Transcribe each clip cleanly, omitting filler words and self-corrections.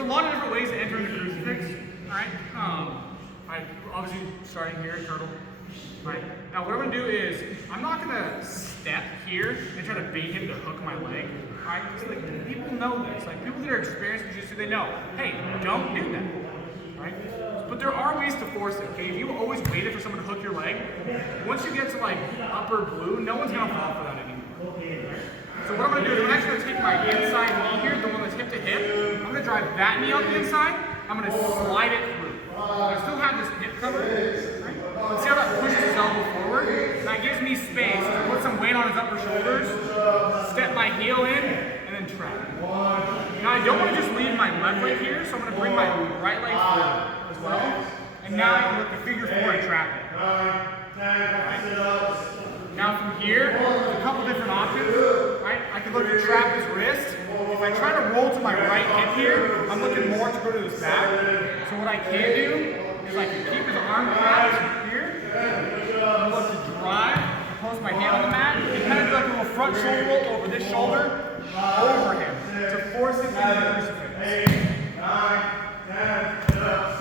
a lot of different ways to enter into crucifix. Alright? Obviously starting here, turtle. Alright. Now what I'm gonna do is I'm not gonna step here and try to bait him to hook my leg. Alright? Because like people know this. Like people that are experienced in jiu-jitsu, they know, hey, don't do that. Alright? But there are ways to force it, okay? If you always waited for someone to hook your leg, once you get to like upper blue, no one's gonna fall for that anymore. So what I'm going to do is I'm actually going to take my inside knee here, the one that's hip to hip. I'm going to drive that knee on the inside. I'm going to slide it through. I still have this hip covered. Right? Let's see how that pushes his elbow forward. That gives me space to put some weight on his upper shoulders, step my heel in, and then trap. Now I don't want to just leave my left leg here, so I'm going to bring my right leg forward as well. And now I can look to figure four and trap it. Right? Now from here, there's a couple different options. Right? I can look to trap his wrist. If I try to roll to my right hip here, I'm looking more to go to his back. So what I can do is I can keep his arm trapped here. I look to drive, post my hand on the mat, and kind of do like a little front shoulder roll over this shoulder, over him, to force him into the crucifix.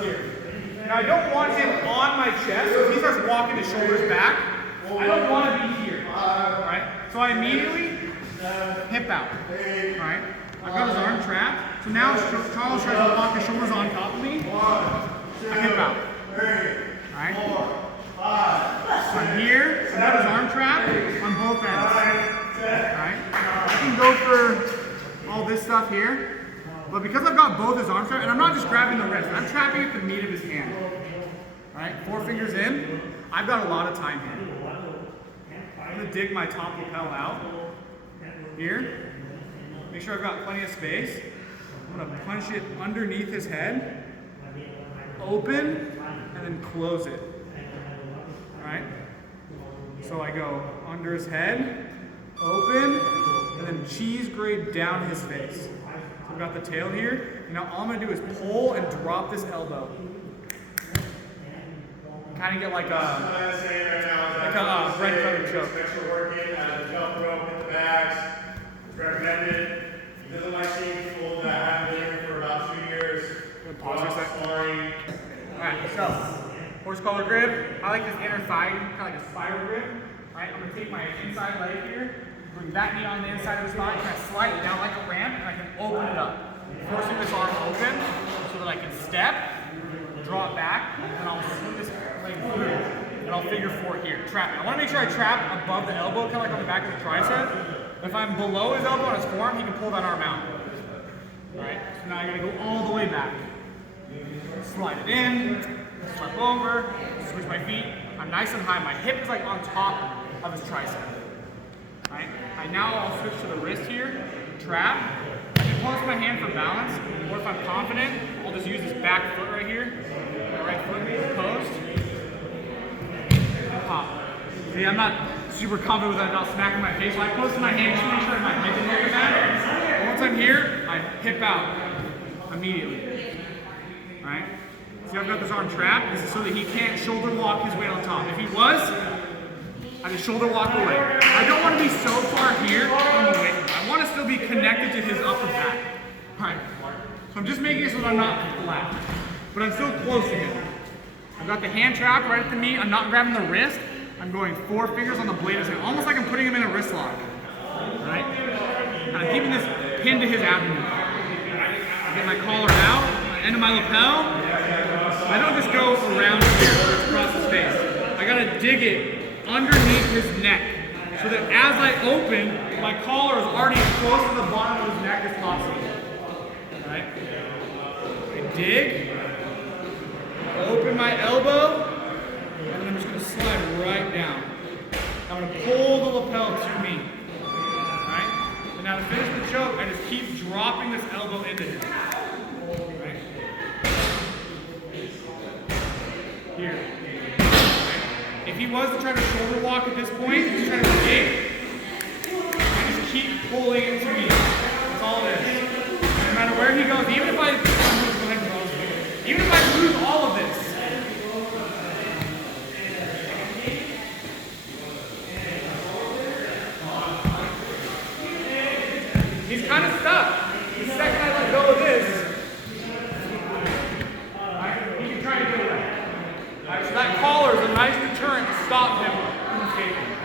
Here. Now I don't want him on my chest, so if he starts walking his shoulders back, I don't want to be here, right? So I immediately hip out, right? I've got his arm trapped. So now Charles tries to walk his shoulders on top of me. I hip out, right? So I'm here. I've got his arm trapped on both ends, right? I can go for all this stuff here, but because I've got both his arms trapped, and I'm not just grabbing the wrist, I'm trapping at the meat of his hand. Right? 4 fingers in. I've got a lot of time here. I'm going to dig my top lapel out here. Make sure I've got plenty of space. I'm going to punch it underneath his head, open, and then close it. Right? So I go under his head, open, and then cheese grade down his face. So I've got the tail here. And now all I'm going to do is pull and drop this elbow. Kind of get like a bread cutter choke. Extra work in, jump rope, hit the bags. It's recommended. He doesn't like seeing people that have been here for about 2 years. Pause for a second. Alright, so horse collar grip. I like this inner thigh, kind of like a spiral grip. Alright, I'm going to take my inside leg here, bring that knee on the inside of his thigh, kind of slide it down like a ramp, and I can open it up. Forcing this arm open so that I can step, draw it back, and I'll swing this leg through, and I'll figure four here, trap it. I want to make sure I trap above the elbow, kind of like on the back of the tricep. If I'm below his elbow on his forearm, he can pull that arm out. Alright, so now I gotta go all the way back. Slide it in, slip over, switch my feet. I'm nice and high. My hip is like on top of his tricep. Alright, now I'll switch to the wrist here, trap. I can post my hand for balance, or if I'm confident, I'll just use this back foot right here. My right foot, post, and pop. See, I'm not super confident with that, not smacking my face. So I post my hand just to make sure my head didn't hit the mat. Once I'm here, I hip out immediately. Alright? See, I've got this arm trapped. This is so that he can't shoulder walk his way on top. If he was, I just shoulder walk away. I don't want to be so far here on the way. I want to still be connected to his upper back. Alright. So I'm just making it so that I'm not flat. But I'm still close to him. I've got the hand trapped right at the knee. I'm not grabbing the wrist. I'm going 4 fingers on the blade of his hand, almost like I'm putting him in a wrist lock. Right? And I'm keeping this pinned to his abdomen. I get my collar out, end of my lapel. I don't just go around here across his face. I gotta dig it underneath his neck so that as I open, my collar is already as close to the bottom of his neck as possible. Right? I dig, open my elbow, and then I'm just going to slide right down. I'm going to pull the lapel to me. Right? And now to finish the choke, I just keep dropping this elbow into him. Right? Here. Right? If he was to try to shoulder walk at this point, he's trying to escape, I just keep pulling it to me. That's all it is. No matter where he goes, even if I lose all of this, he's kind of stuck. The second I let go of this, that collar is a nice deterrent to stop him from escaping.